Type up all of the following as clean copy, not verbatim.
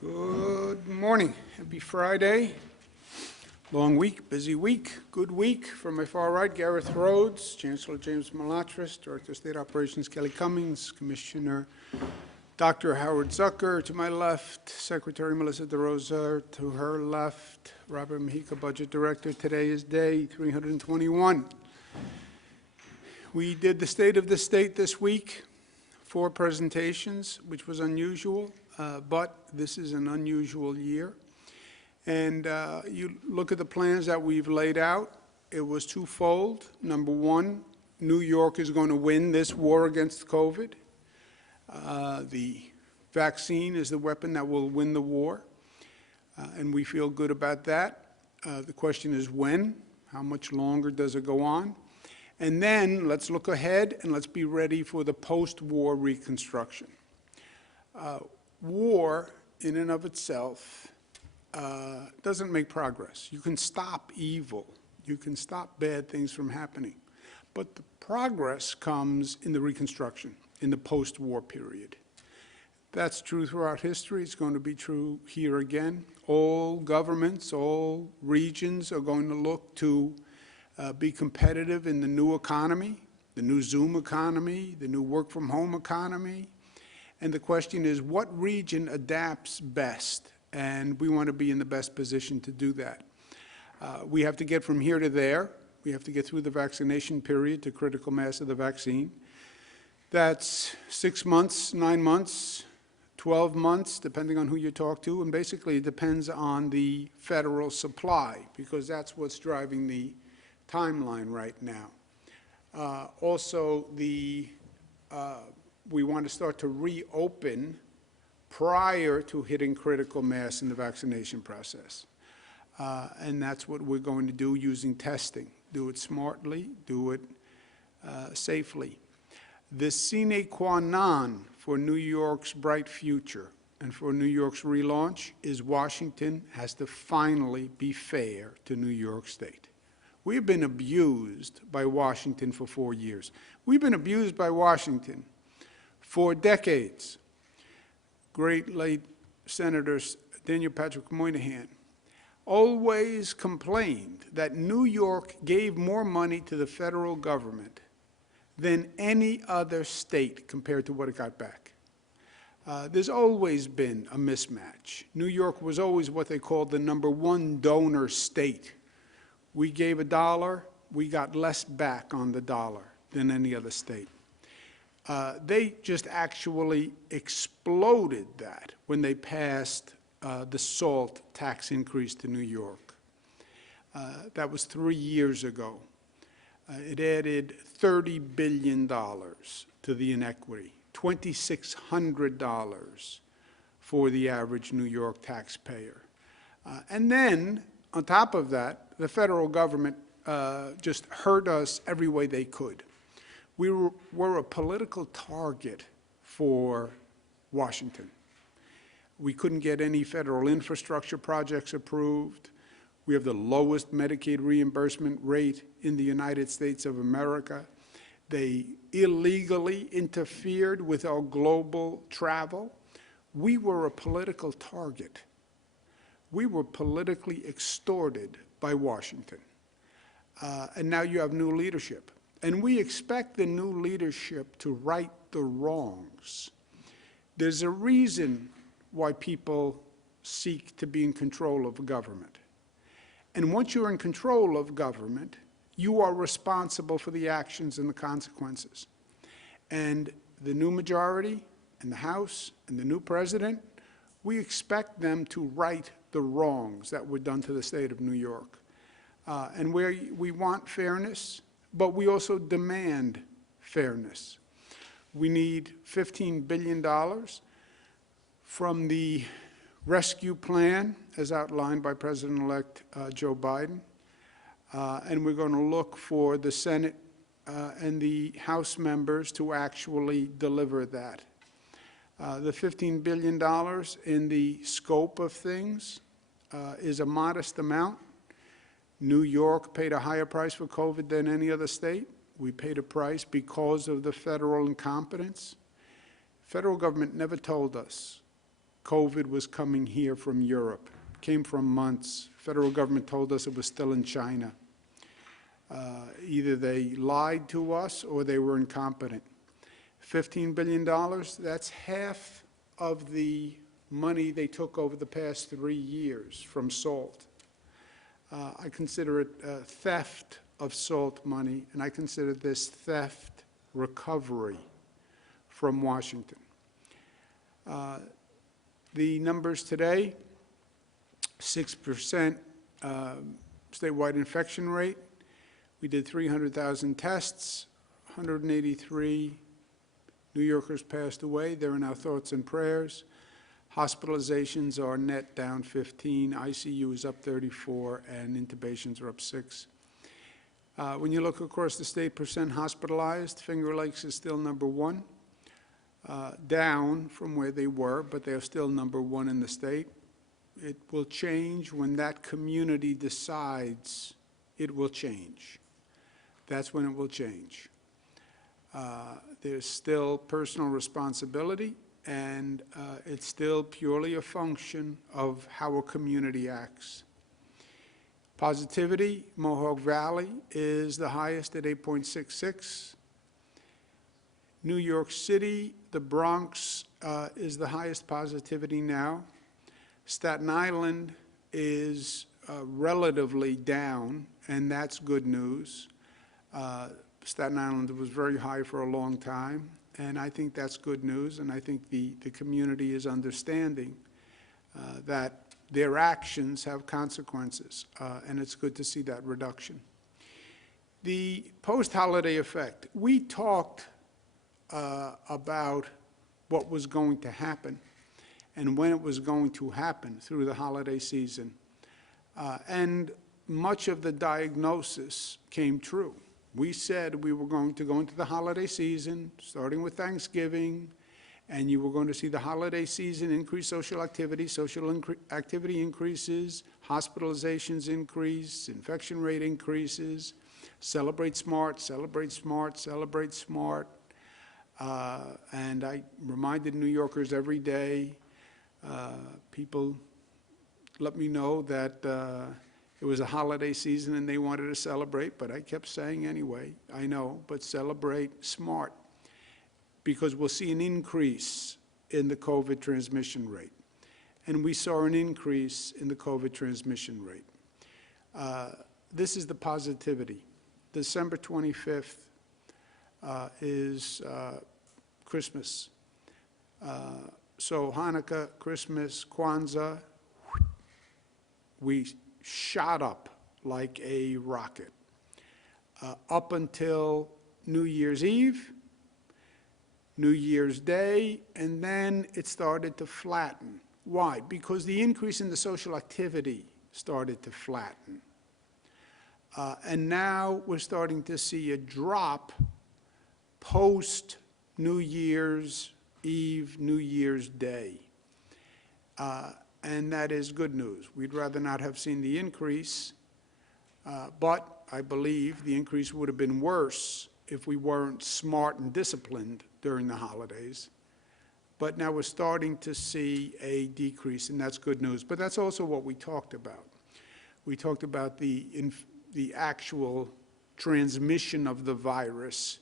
Good morning. Happy Friday. Long week, busy week, good week. From my far right, Gareth Rhodes, Chancellor James Malatras, Director of State Operations Kelly Cummings, Commissioner Dr. Howard Zucker. To my left, Secretary Melissa DeRosa. To her left, Robert Mejica, Budget Director. Today is day 321. We did the State of the State this week, 4 presentations, which was unusual. But this is an unusual year. And you look at the plans that we've laid out, it was twofold. Number one, New York is going to win this war against COVID. The vaccine is the weapon that will win the war, and we feel good about that. The question is when, how much longer does it go on? And then let's look ahead and let's be ready for the post-war reconstruction. War, in and of itself, doesn't make progress. You can stop evil. You can stop bad things from happening. But the progress comes in the reconstruction, in the post-war period. That's true throughout history. It's going to be true here again. All governments, all regions are going to look to be competitive in the new economy, the new Zoom economy, the new work-from-home economy. And the question is, what region adapts best? And we want to be in the best position to do that. We have to get from here to there. We have to get through the vaccination period to critical mass of the vaccine. That's 6 months, 9 months, 12 months, depending on who you talk to. And basically, it depends on the federal supply, because that's what's driving the timeline right now. Also, we want to start to reopen prior to hitting critical mass in the vaccination process. And that's what we're going to do using testing. Do it smartly, do it safely. The sine qua non for New York's bright future and for New York's relaunch is Washington has to finally be fair to New York State. We've been abused by Washington for 4 years. We've been abused by Washington for decades. Great late Senator Daniel Patrick Moynihan always complained that New York gave more money to the federal government than any other state compared to what it got back. There's always been a mismatch. New York was always what they called the #1 donor state. We gave $1, we got less back on the dollar than any other state. They just actually exploded that when they passed the SALT tax increase to New York. That was 3 years ago. It added $30 billion to the inequity, $2,600 for the average New York taxpayer. And then, on top of that, the federal government just hurt us every way they could. We were a political target for Washington. We couldn't get any federal infrastructure projects approved. We have the lowest Medicaid reimbursement rate in the United States of America. They illegally interfered with our global travel. We were a political target. We were politically extorted by Washington. And now you have new leadership. And we expect the new leadership to right the wrongs. There's a reason why people seek to be in control of government. And once you're in control of government, you are responsible for the actions and the consequences. And the new majority in the House and the new president, we expect them to right the wrongs that were done to the state of New York. And where we want fairness, but we also demand fairness. We need $15 billion from the rescue plan, as outlined by President-elect Joe Biden. And we're going to look for the Senate and the House members to actually deliver that. The $15 billion in the scope of things is a modest amount. New York paid a higher price for COVID than any other state. We paid a price because of the federal incompetence. Federal government never told us COVID was coming here from Europe. It came from months. Federal government told us it was still in China. Either they lied to us or they were incompetent. $15 billion, that's half of the money they took over the past 3 years from SALT. I consider it theft of SALT money, and I consider this theft recovery from Washington. The numbers today, 6% statewide infection rate. We did 300,000 tests, 183 New Yorkers passed away. They're in our thoughts and prayers. Hospitalizations are net down 15, ICU is up 34, and intubations are up 6. When you look across the state, percent hospitalized, Finger Lakes is still number 1, down from where they were, but they're still number 1 in the state. It will change when that community decides it will change. That's when it will change. There's still personal responsibility, and it's still purely a function of how a community acts. Positivity, Mohawk Valley is the highest at 8.66. New York City, the Bronx is the highest positivity now. Staten Island is relatively down, and that's good news. Staten Island was very high for a long time, and I think that's good news, and I think the community is understanding that their actions have consequences, and it's good to see that reduction. The post-holiday effect. We talked about what was going to happen and when it was going to happen through the holiday season, and much of the diagnosis came true. We said we were going to go into the holiday season, starting with Thanksgiving, and you were going to see the holiday season increase social activity. Activity increases, hospitalizations increase, infection rate increases. Celebrate smart, celebrate smart, celebrate smart. And I reminded New Yorkers every day, people let me know that it was a holiday season and they wanted to celebrate, but I kept saying anyway, I know, but celebrate smart, because we'll see an increase in the COVID transmission rate. And we saw an increase in the COVID transmission rate. This is the positivity. December 25th is Christmas. So Hanukkah, Christmas, Kwanzaa, we shot up like a rocket up until New Year's Eve, New Year's Day, and then it started to flatten. Why? Because the increase in the social activity started to flatten. And now we're starting to see a drop post New Year's Eve, New Year's Day. And that is good news. We'd rather not have seen the increase, but I believe the increase would have been worse if we weren't smart and disciplined during the holidays. But now we're starting to see a decrease, and that's good news. But that's also what we talked about. We talked about the actual transmission of the virus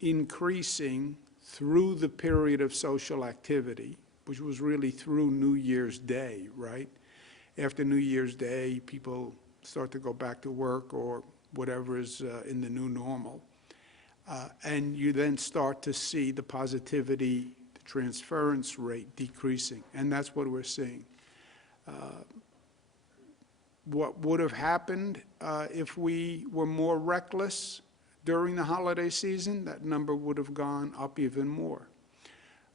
increasing through the period of social activity, which was really through New Year's Day, right? After New Year's Day, people start to go back to work or whatever is in the new normal. And you then start to see the positivity, the transference rate decreasing, and that's what we're seeing. What would have happened if we were more reckless during the holiday season? That number would have gone up even more.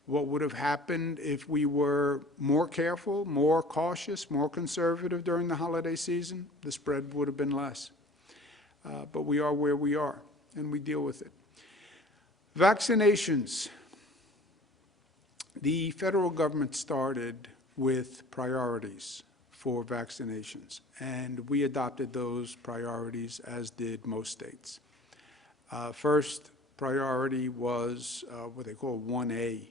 What would have happened if we were more careful, more cautious, more conservative during the holiday season? The spread would have been less. But we are where we are, and we deal with it. Vaccinations. The federal government started with priorities for vaccinations, and we adopted those priorities, as did most states. First priority was what they call 1A,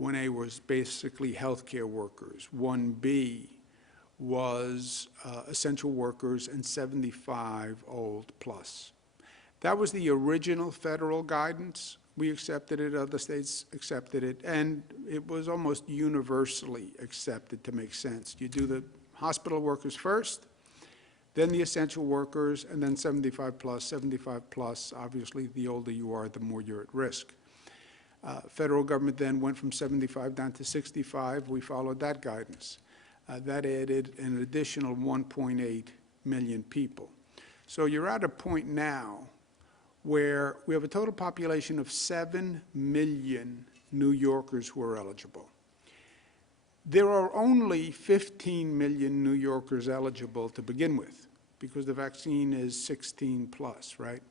1A was basically healthcare workers. 1B was essential workers and 75 old plus. That was the original federal guidance. We accepted it, other states accepted it, and it was almost universally accepted to make sense. You do the hospital workers first, then the essential workers, and then 75 plus. 75 plus, obviously, the older you are, the more you're at risk. Federal government then went from 75 down to 65. We followed that guidance. That added an additional 1.8 million people. So you're at a point now where we have a total population of 7 million New Yorkers who are eligible. There are only 15 million New Yorkers eligible to begin with, because the vaccine is 16 plus, right?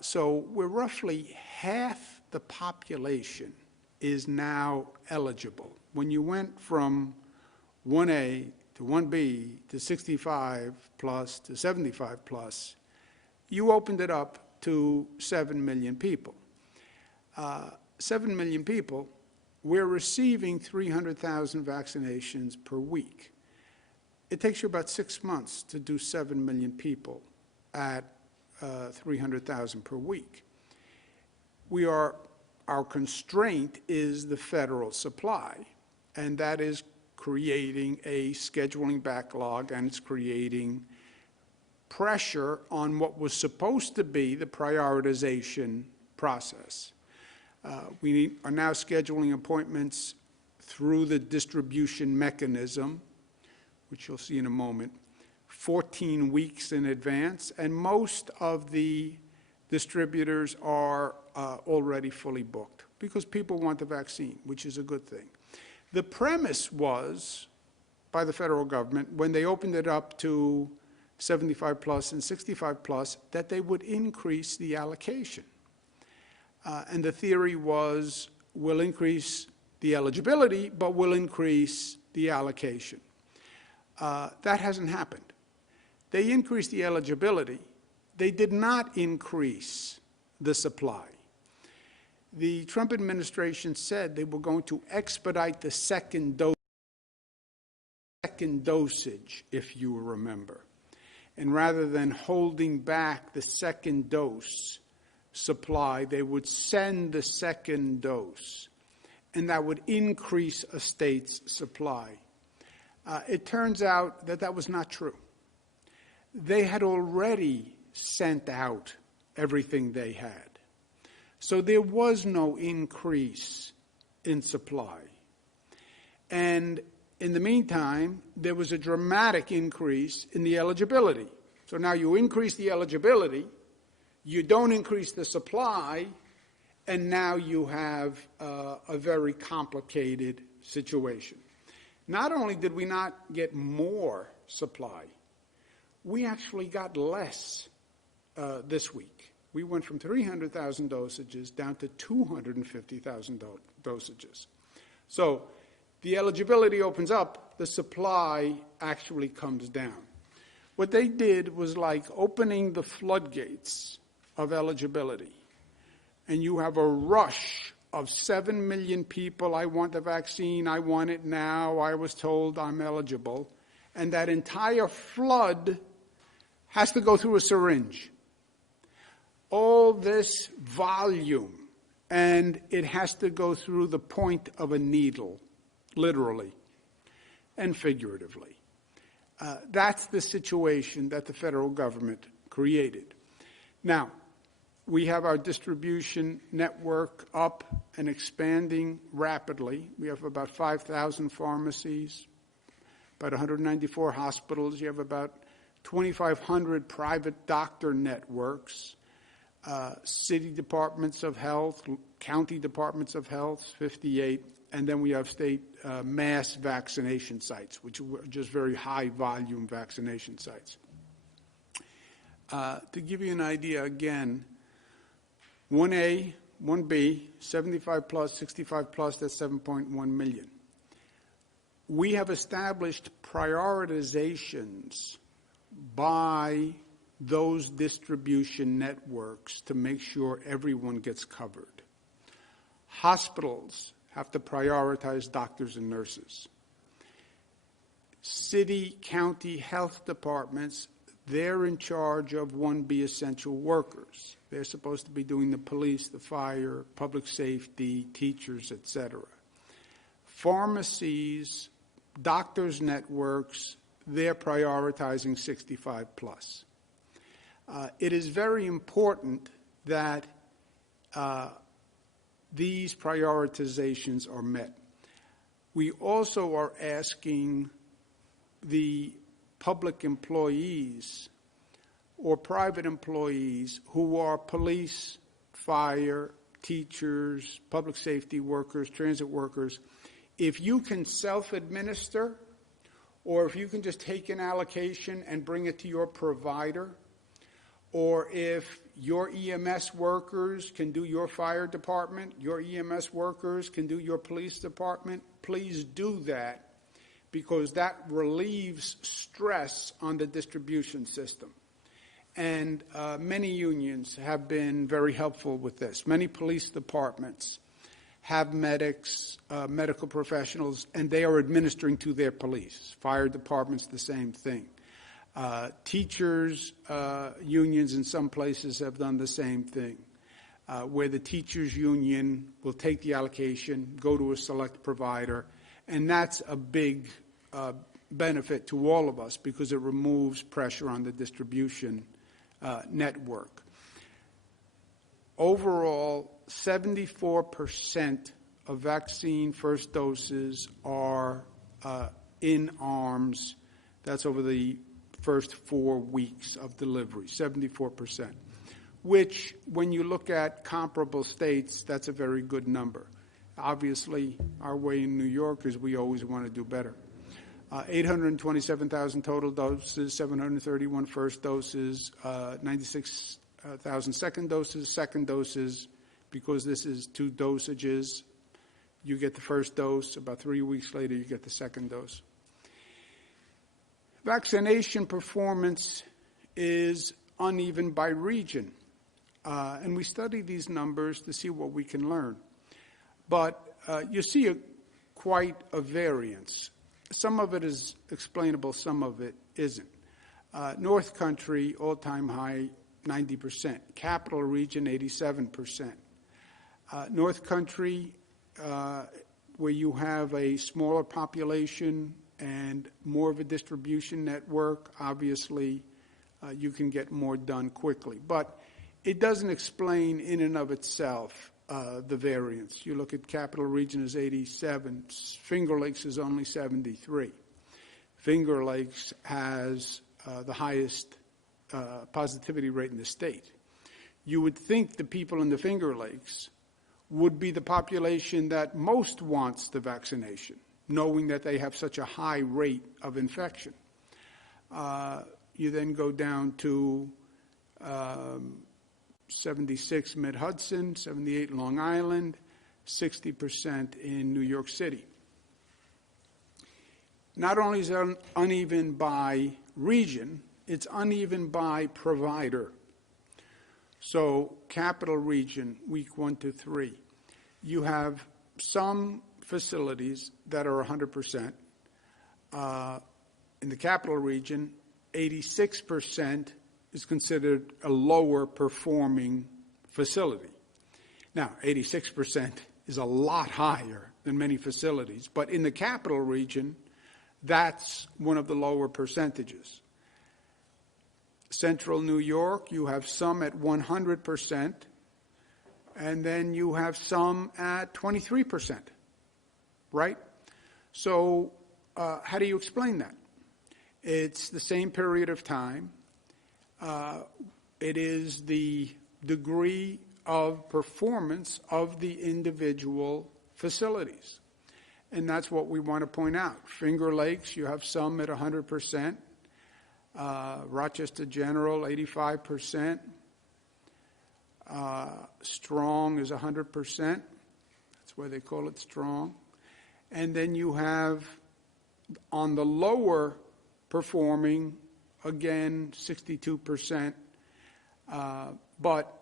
So we're roughly half the population is now eligible. When you went from 1A to 1B to 65 plus to 75 plus, you opened it up to 7 million people. 7 million people, we're receiving 300,000 vaccinations per week. It takes you about 6 months to do 7 million people at 300,000 per week. Our constraint is the federal supply, and that is creating a scheduling backlog, and it's creating pressure on what was supposed to be the prioritization process. We are now scheduling appointments through the distribution mechanism, which you'll see in a moment, 14 weeks in advance, and most of the distributors are already fully booked because people want the vaccine, which is a good thing. The premise was, by the federal government, when they opened it up to 75 plus and 65 plus, that they would increase the allocation. And the theory was, we'll increase the eligibility, but we'll increase the allocation. That hasn't happened. They increased the eligibility. They did not increase the supply. The Trump administration said they were going to expedite the second dosage, if you remember. And rather than holding back the second dose supply, they would send the second dose, and that would increase a state's supply. It turns out that that was not true. They had already sent out everything they had. So there was no increase in supply. And in the meantime, there was a dramatic increase in the eligibility. So now you increase the eligibility, you don't increase the supply, and now you have a very complicated situation. Not only did we not get more supply, we actually got less this week. We went from 300,000 dosages down to 250,000 dosages. So the eligibility opens up, the supply actually comes down. What they did was like opening the floodgates of eligibility, and you have a rush of 7 million people. I want the vaccine, I want it now, I was told I'm eligible, and that entire flood has to go through a syringe. All this volume, and it has to go through the point of a needle, literally and figuratively. That's the situation that the federal government created. Now, we have our distribution network up and expanding rapidly. We have about 5,000 pharmacies, about 194 hospitals. You have about 2,500 private doctor networks, city departments of health, county departments of health, 58, and then we have state mass vaccination sites, which are just very high volume vaccination sites. To give you an idea, again, 1A, 1B, 75 plus, 65 plus, that's 7.1 million. We have established prioritizations by those distribution networks to make sure everyone gets covered. Hospitals have to prioritize doctors and nurses. City, county health departments, they're in charge of 1B essential workers. They're supposed to be doing the police, the fire, public safety, teachers, etc. Pharmacies, doctors' networks, they're prioritizing 65 plus. It is very important that these prioritizations are met. We also are asking the public employees or private employees who are police, fire, teachers, public safety workers, transit workers, if you can self-administer or if you can just take an allocation and bring it to your provider, or if your EMS workers can do your fire department, your EMS workers can do your police department, please do that, because that relieves stress on the distribution system. And many unions have been very helpful with this. Many police departments have medics, medical professionals, and they are administering to their police. Fire departments, the same thing. Teachers' unions in some places have done the same thing, where the teachers' union will take the allocation, go to a select provider, and that's a big benefit to all of us because it removes pressure on the distribution network. Overall, 74% of vaccine first doses are in arms. That's over the first 4 weeks of delivery, 74%, which, when you look at comparable states, that's a very good number. Obviously, our way in New York is we always want to do better. 827,000 total doses, 731 first doses, 96,000 second doses, because this is 2 dosages. You get the first dose, about 3 weeks later you get the second dose. Vaccination performance is uneven by region, and we study these numbers to see what we can learn. But you see quite a variance. Some of it is explainable, some of it isn't. North Country, all-time high, 90%. Capital Region, 87%. North Country, where you have a smaller population and more of a distribution network, obviously you can get more done quickly. But it doesn't explain in and of itself the variance. You look at Capital Region is 87, Finger Lakes is only 73. Finger Lakes has the highest positivity rate in the state. You would think the people in the Finger Lakes would be the population that most wants the vaccination, knowing that they have such a high rate of infection. You then go down to 76 Mid-Hudson, 78 Long Island, 60% in New York City. Not only is it uneven by region, it's uneven by provider. So Capital Region, week 1 to 3, you have some facilities that are 100%. In the Capital Region, 86% is considered a lower performing facility. Now, 86% is a lot higher than many facilities, but in the Capital Region, that's one of the lower percentages. Central New York, you have some at 100%, and then you have some at 23%, right? So how do you explain that? It's the same period of time. It is the degree of performance of the individual facilities. And that's what we want to point out. Finger Lakes, you have some at 100%. Rochester General, 85%. Strong is 100%. That's why they call it Strong. And then you have, on the lower performing, again, 62%. But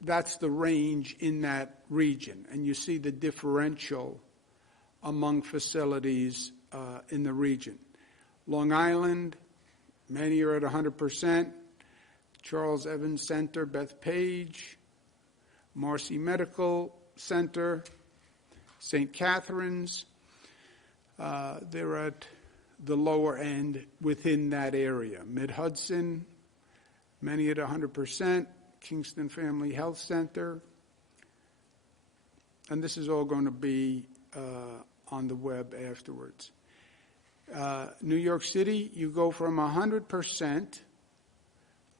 that's the range in that region. And you see the differential among facilities in the region. Long Island, many are at 100%. Charles Evans Center, Bethpage, Marcy Medical Center, St. Catherine's, they're at the lower end within that area. Mid-Hudson, many at 100%. Kingston Family Health Center. And this is all going to be on the web afterwards. New York City, you go from 100%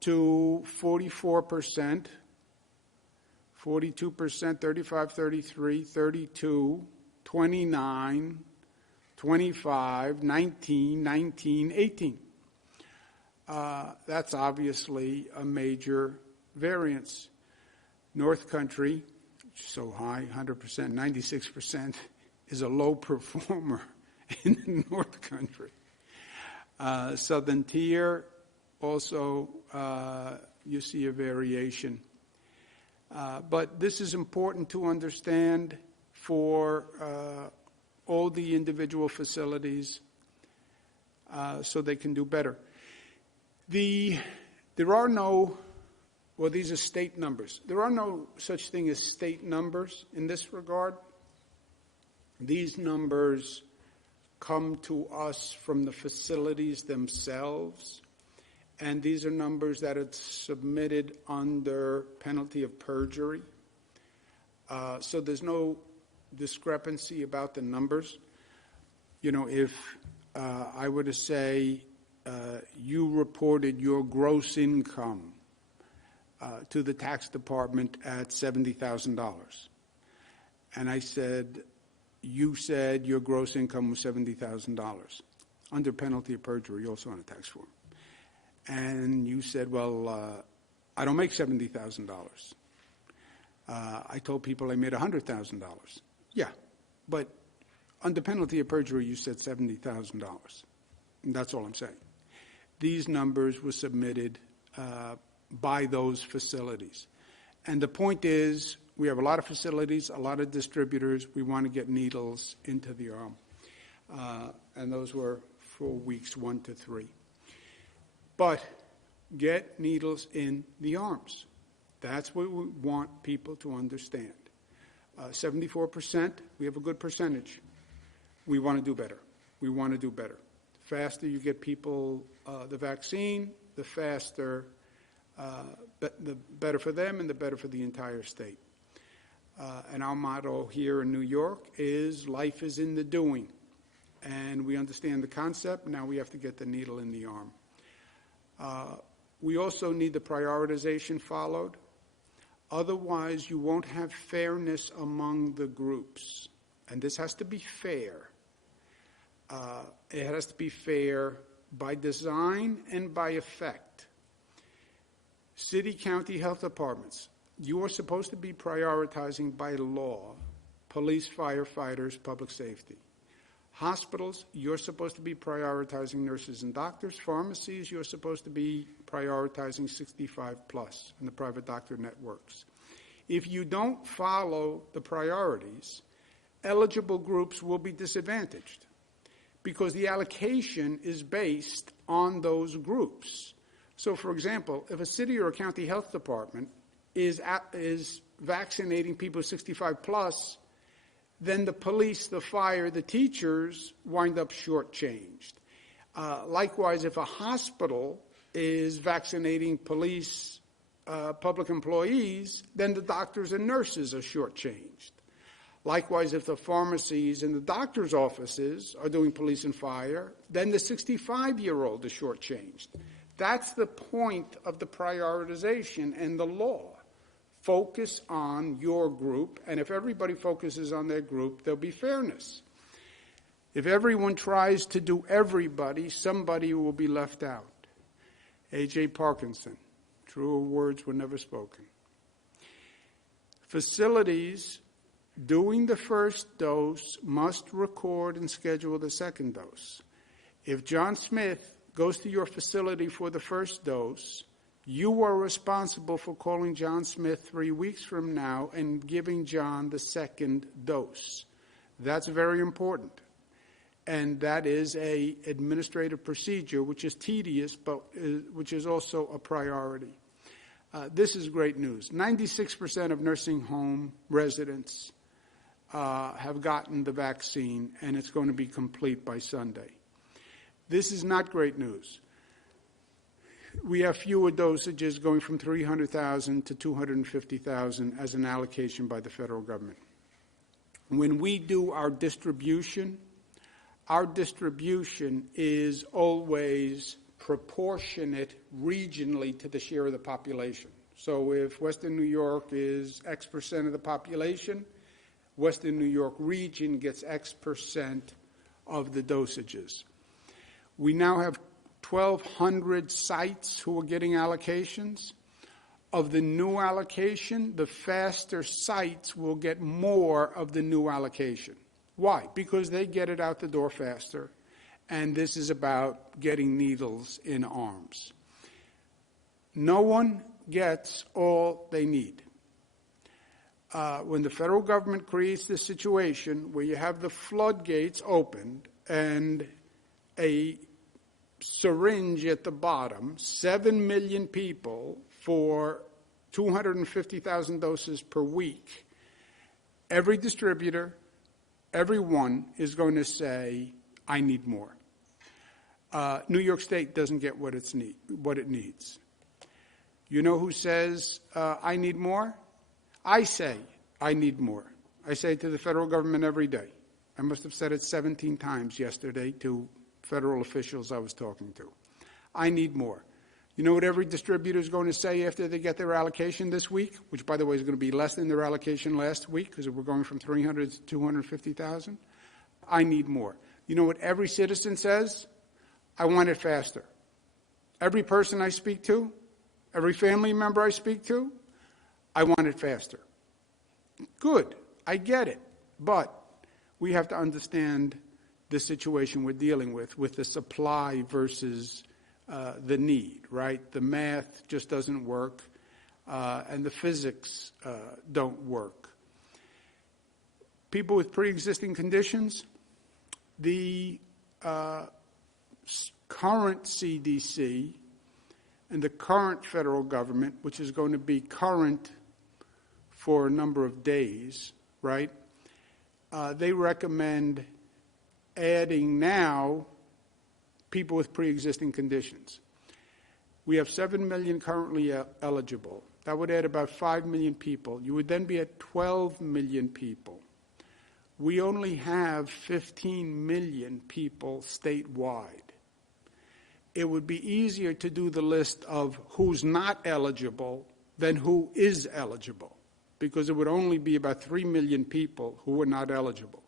to 44%, 42%, 35, 33, 32, 29, 25, 19, 19, 18. That's obviously a major variance. North Country, which is so high, 100%, 96%, is a low performer in the North Country. Southern Tier, also you see a variation. But this is important to understand for all the individual facilities so they can do better. There are no, well, these are state numbers. There are no such thing as state numbers in this regard. These numbers come to us from the facilities themselves, and these are numbers that are submitted under penalty of perjury. So there's no discrepancy about the numbers. You know, if I were to say you reported your gross income to the tax department at $70,000, and I said, you said your gross income was $70,000 under penalty of perjury, also on a tax form. And you said, well, I don't make $70,000. I told people I made $100,000. Yeah, but under penalty of perjury, you said $70,000. And that's all I'm saying. These numbers were submitted by those facilities. And the point is, we have a lot of facilities, a lot of distributors. We want to get needles into the arm. And those were for weeks 1 to 3. But get needles in the arms. That's what we want people to understand. 74%, we have a good percentage. We want to do better. We want to do better. The faster you get people the vaccine, the faster, the better for them and the better for the entire state. And our motto here in New York is life is in the doing. And we understand the concept. Now we have to get the needle in the arm. We also need the prioritization followed. Otherwise, you won't have fairness among the groups. And this has to be fair. It has to be fair by design and by effect. City, county health departments, you are supposed to be prioritizing by law police, firefighters, public safety. Hospitals, you're supposed to be prioritizing nurses and doctors. Pharmacies, you're supposed to be prioritizing 65 plus in the private doctor networks. If you don't follow the priorities, eligible groups will be disadvantaged because the allocation is based on those groups. So, for example, if a city or a county health department is vaccinating people 65 plus, then the police, the fire, the teachers wind up shortchanged. Likewise, if a hospital is vaccinating police, public employees, then the doctors and nurses are shortchanged. Likewise, if the pharmacies and the doctor's offices are doing police and fire, then the 65-year-old is shortchanged. That's the point of the prioritization and the law. Focus on your group, and if everybody focuses on their group, there'll be fairness. If everyone tries to do everybody, somebody will be left out. A.J. Parkinson, truer words were never spoken. Facilities doing the first dose must record and schedule the second dose. If John Smith goes to your facility for the first dose, You are responsible for calling John Smith 3 weeks from now and giving John the second dose. That's very important. And that is an administrative procedure, which is tedious, but which is also a priority. This is great news. 96% of nursing home residents have gotten the vaccine, and it's going to be complete by Sunday. This is not great news. We have fewer dosages, going from 300,000 to 250,000 as an allocation by the federal government. When we do our distribution is always proportionate regionally to the share of the population. So if Western New York is X percent of the population, Western New York region gets X percent of the dosages. We now have 1,200 sites who are getting allocations. Of the new allocation, the faster sites will get more of the new allocation. Why? Because they get it out the door faster, and this is about getting needles in arms. No one gets all they need. When the federal government creates this situation where you have the floodgates opened and a syringe at the bottom, 7 million people for 250,000 doses per week, every distributor, everyone is going to say, I need more. New York State doesn't get what it needs. You know who says, I need more? I say, I need more. I say it to the federal government every day. I must have said it 17 times yesterday to federal officials I was talking to. I need more. You know what every distributor is going to say after they get their allocation this week, which, by the way, is going to be less than their allocation last week because we're going from 300 to 250,000? I need more. You know what every citizen says? I want it faster. Every person I speak to, every family member I speak to, I want it faster. Good. I get it. But we have to understand the situation we're dealing with the supply versus the need, right? The math just doesn't work, and the physics don't work. People with pre-existing conditions, the current CDC and the current federal government, which is going to be current for a number of days, right? They recommend adding now people with pre-existing conditions. We have 7 million currently eligible. That would add about 5 million people. You would then be at 12 million people. We only have 15 million people statewide. It would be easier to do the list of who's not eligible than who is eligible, because it would only be about 3 million people who were not eligible.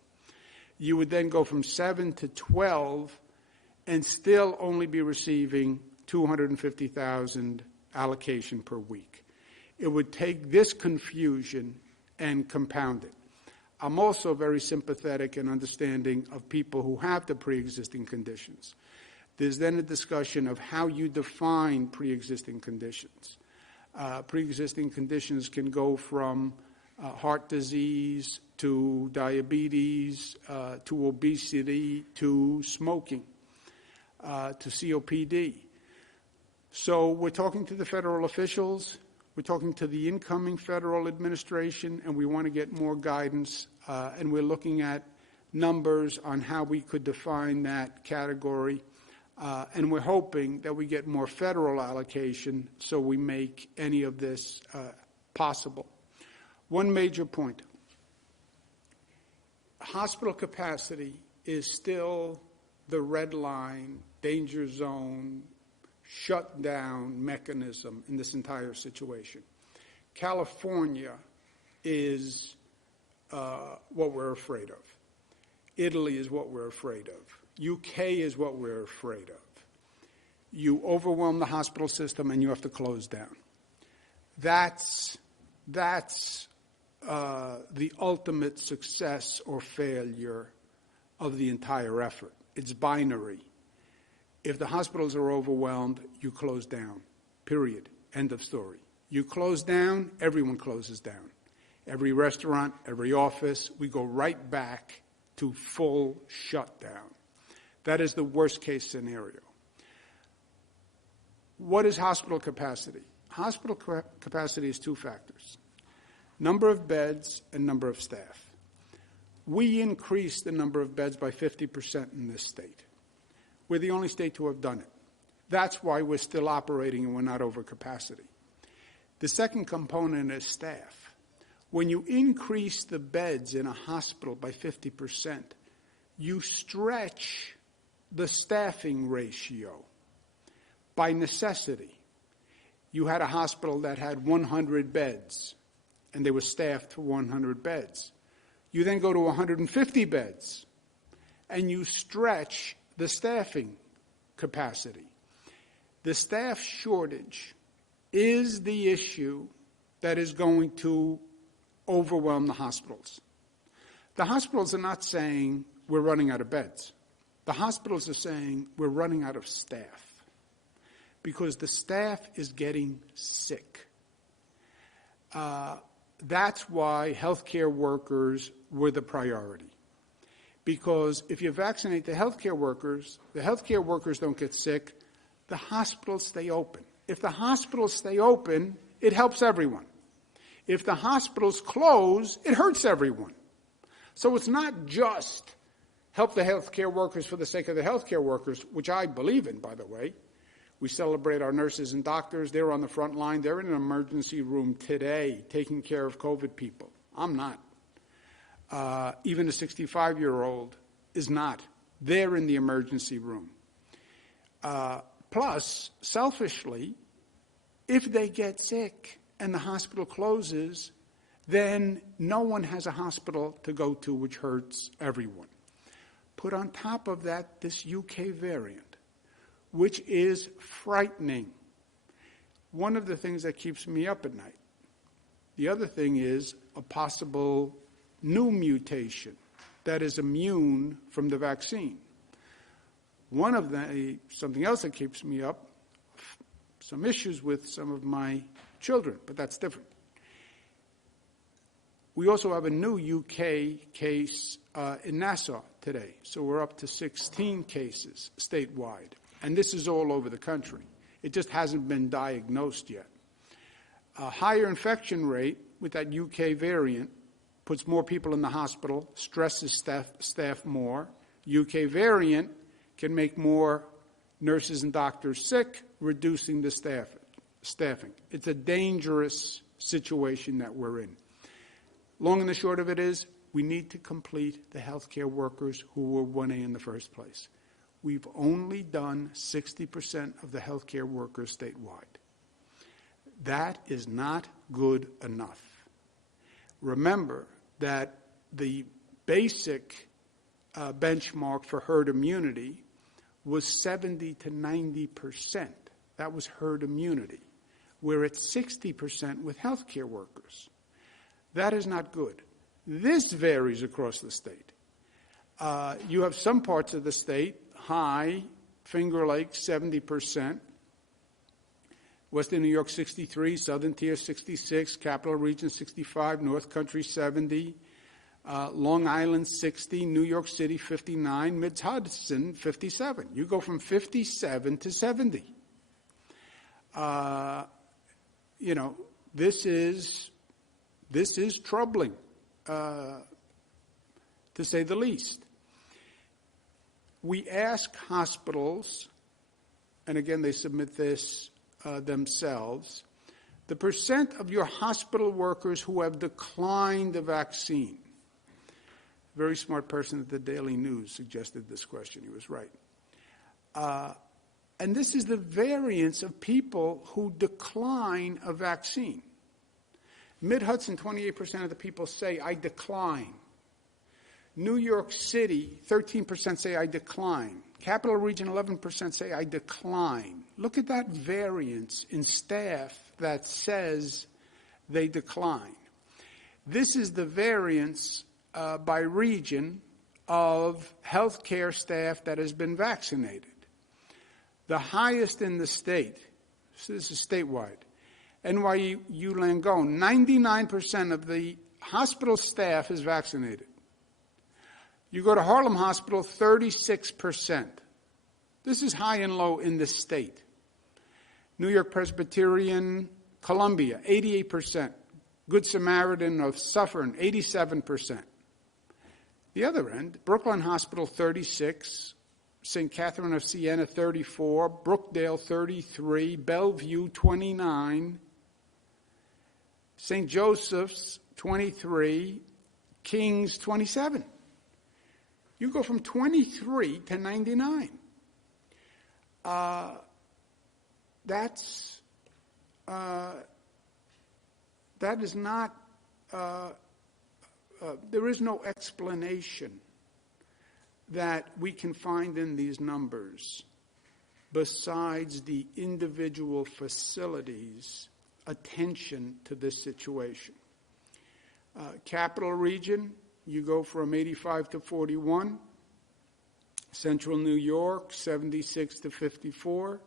You would then go from 7 to 12 and still only be receiving 250,000 allocation per week. It would take this confusion and compound it. I'm also very sympathetic and understanding of people who have the pre-existing conditions. There's then a discussion of how you define pre-existing conditions. Pre-existing conditions can go from heart disease to diabetes, to obesity, to smoking, to COPD. So we're talking to the federal officials, we're talking to the incoming federal administration, and we want to get more guidance, and we're looking at numbers on how we could define that category, and we're hoping that we get more federal allocation so we make any of this possible. One major point. Hospital capacity is still the red line, danger zone, shutdown mechanism in this entire situation. California is what we're afraid of. Italy is what we're afraid of. UK is what we're afraid of. You overwhelm the hospital system and you have to close down. That's the ultimate success or failure of the entire effort. It's binary. If the hospitals are overwhelmed, you close down, period. End of story. You close down, everyone closes down. Every restaurant, every office, we go right back to full shutdown. That is the worst case scenario. What is hospital capacity? Hospital capacity is two factors: number of beds and number of staff. We increased the number of beds by 50% in this state. We're the only state to have done it. That's why we're still operating and we're not over capacity. The second component is staff. When you increase the beds in a hospital by 50%, you stretch the staffing ratio by necessity. You had a hospital that had 100 beds, and they were staffed for 100 beds. You then go to 150 beds, and you stretch the staffing capacity. The staff shortage is the issue that is going to overwhelm the hospitals. The hospitals are not saying we're running out of beds. The hospitals are saying we're running out of staff because the staff is getting sick. That's why healthcare workers were the priority. Because if you vaccinate the healthcare workers don't get sick, the hospitals stay open. If the hospitals stay open, it helps everyone. If the hospitals close, it hurts everyone. So it's not just help the healthcare workers for the sake of the healthcare workers, which I believe in, by the way. We celebrate our nurses and doctors. They're on the front line. They're in an emergency room today taking care of COVID people. I'm not. Even a 65-year-old is not. They're in the emergency room. Plus, selfishly, if they get sick and the hospital closes, then no one has a hospital to go to, which hurts everyone. Put on top of that this UK variant, which is frightening. One of the things that keeps me up at night. The other thing is a possible new mutation that is immune from the vaccine. Something else that keeps me up, some issues with some of my children, but that's different. We also have a new UK case in Nassau today, so we're up to 16 cases statewide. And this is all over the country. It just hasn't been diagnosed yet. A higher infection rate with that UK variant puts more people in the hospital, stresses staff more. UK variant can make more nurses and doctors sick, reducing the staffing. It's a dangerous situation that we're in. Long and the short of it is, we need to complete the healthcare workers who were 1A in the first place. We've only done 60% of the healthcare workers statewide. That is not good enough. Remember that the basic benchmark for herd immunity was 70 to 90%. That was herd immunity. We're at 60% with healthcare workers. That is not good. This varies across the state. You have some parts of the state high, Finger Lakes 70%, Western New York 63, Southern Tier 66, Capital Region 65, North Country 70, Long Island 60, New York City 59, Mid-Hudson 57. You go from 57 to 70. This is troubling, to say the least. We ask hospitals, and again they submit this themselves, the percent of your hospital workers who have declined the vaccine. A very smart person at the Daily News suggested this question. He was right. And this is the variance of people who decline a vaccine. Mid-Hudson, 28% of the people say, I decline. New York City, 13% say, I decline. Capital Region, 11% say, I decline. Look at that variance in staff that says they decline. This is the variance by region of healthcare staff that has been vaccinated. The highest in the state, so this is statewide, NYU Langone, 99% of the hospital staff is vaccinated. You go to Harlem Hospital, 36%. This is high and low in the state. New York Presbyterian, Columbia, 88%. Good Samaritan of Suffern, 87%. The other end, Brooklyn Hospital, 36%. St. Catherine of Siena, 34%. Brookdale, 33%. Bellevue, 29%. St. Joseph's, 23%. King's, 27%. You go from 23 to 99. That is not, there is no explanation that we can find in these numbers besides the individual facilities' attention to this situation. Capital region, you go from 85 to 41. Central New York, 76 to 54.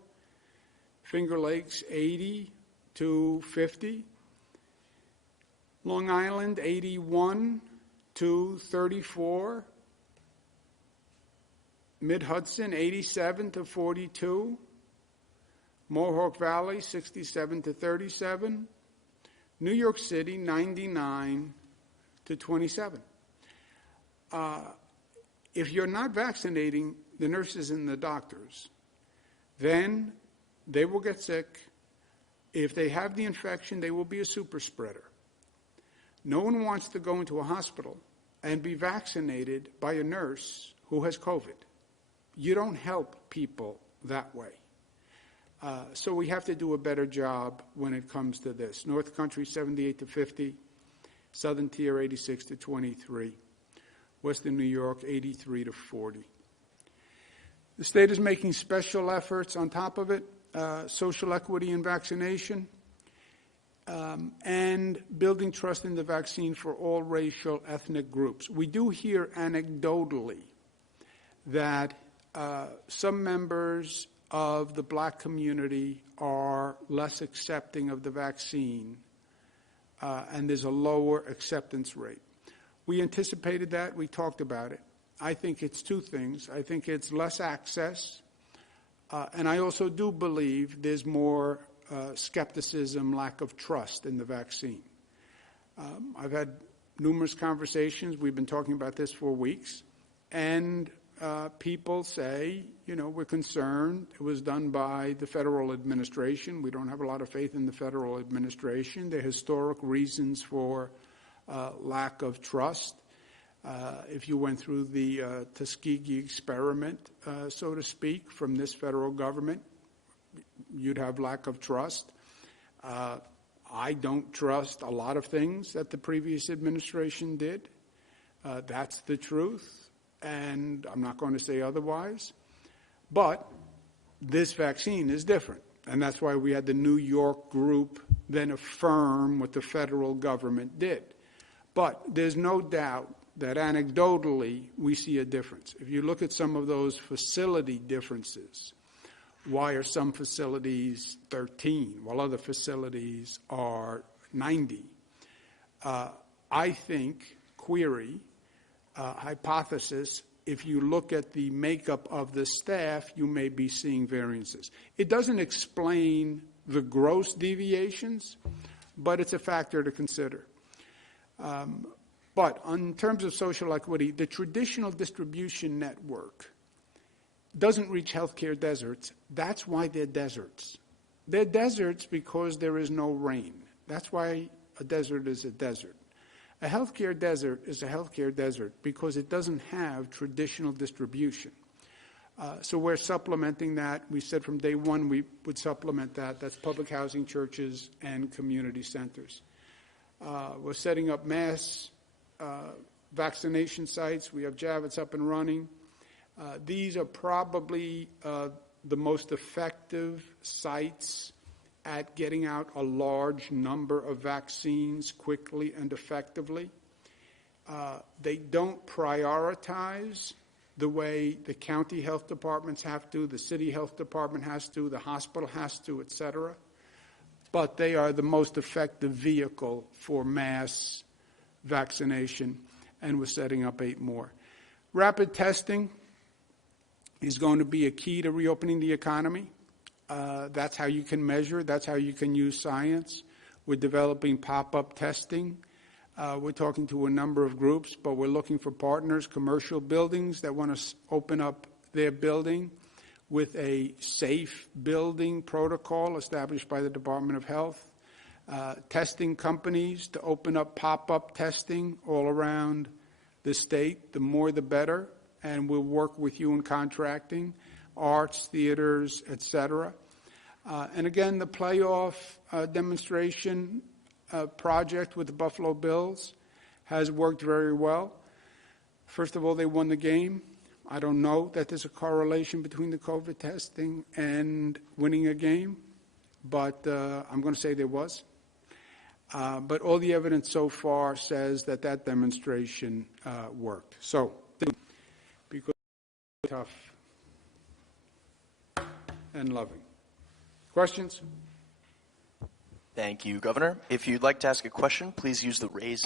Finger Lakes, 80 to 50. Long Island, 81 to 34. Mid-Hudson, 87 to 42. Mohawk Valley, 67 to 37. New York City, 99 to 27. If you're not vaccinating the nurses and the doctors, then they will get sick. If they have the infection, they will be a super spreader. No one wants to go into a hospital and be vaccinated by a nurse who has COVID. You don't help people that way. So we have to do a better job when it comes to this. North Country, 78 to 50. Southern Tier, 86 to 23. Western New York, 83 to 40. The state is making special efforts on top of it, social equity in vaccination, and building trust in the vaccine for all racial, ethnic groups. We do hear anecdotally that some members of the black community are less accepting of the vaccine, and there's a lower acceptance rate. We anticipated that. We talked about it. I think it's two things. I think it's less access, and I also do believe there's more skepticism, lack of trust in the vaccine. I've had numerous conversations. We've been talking about this for weeks, and people say, you know, we're concerned. It was done by the federal administration. We don't have a lot of faith in the federal administration. There are historic reasons for lack of trust. If you went through the Tuskegee experiment, so to speak, from this federal government, you'd have lack of trust. I don't trust a lot of things that the previous administration did. That's the truth, and I'm not going to say otherwise. But this vaccine is different, and that's why we had the New York group then affirm what the federal government did. But there's no doubt that anecdotally we see a difference. If you look at some of those facility differences, why are some facilities 13 while other facilities are 90? I think, query, hypothesis, if you look at the makeup of the staff, you may be seeing variances. It doesn't explain the gross deviations, but it's a factor to consider. But in terms of social equity, the traditional distribution network doesn't reach healthcare deserts. That's why they're deserts. They're deserts because there is no rain. That's why a desert is a desert. A healthcare desert is a healthcare desert because it doesn't have traditional distribution. So we're supplementing that. We said from day one we would supplement that. That's public housing, churches, and community centers. We're setting up mass vaccination sites. We have Javits up and running. These are probably the most effective sites at getting out a large number of vaccines quickly and effectively. They don't prioritize the way the county health departments have to, the city health department has to, the hospital has to, et cetera. but they are the most effective vehicle for mass vaccination, and we're setting up 8 more. Rapid testing is going to be a key to reopening the economy. That's how you can measure. That's how you can use science. We're developing pop-up testing. We're talking to a number of groups, but we're looking for partners, commercial buildings that want to open up their building with a safe building protocol established by the Department of Health. Testing companies to open up pop-up testing all around the state. The more the better, and we'll work with you in contracting, arts, theaters, etc. And again, the playoff demonstration project with the Buffalo Bills has worked very well. First of all, they won the game. I don't know that there's a correlation between the COVID testing and winning a game, but I'm going to say there was. But all the evidence so far says that that demonstration worked. So, because it's tough and loving. Questions? Thank you, Governor. If you'd like to ask a question, please use the raise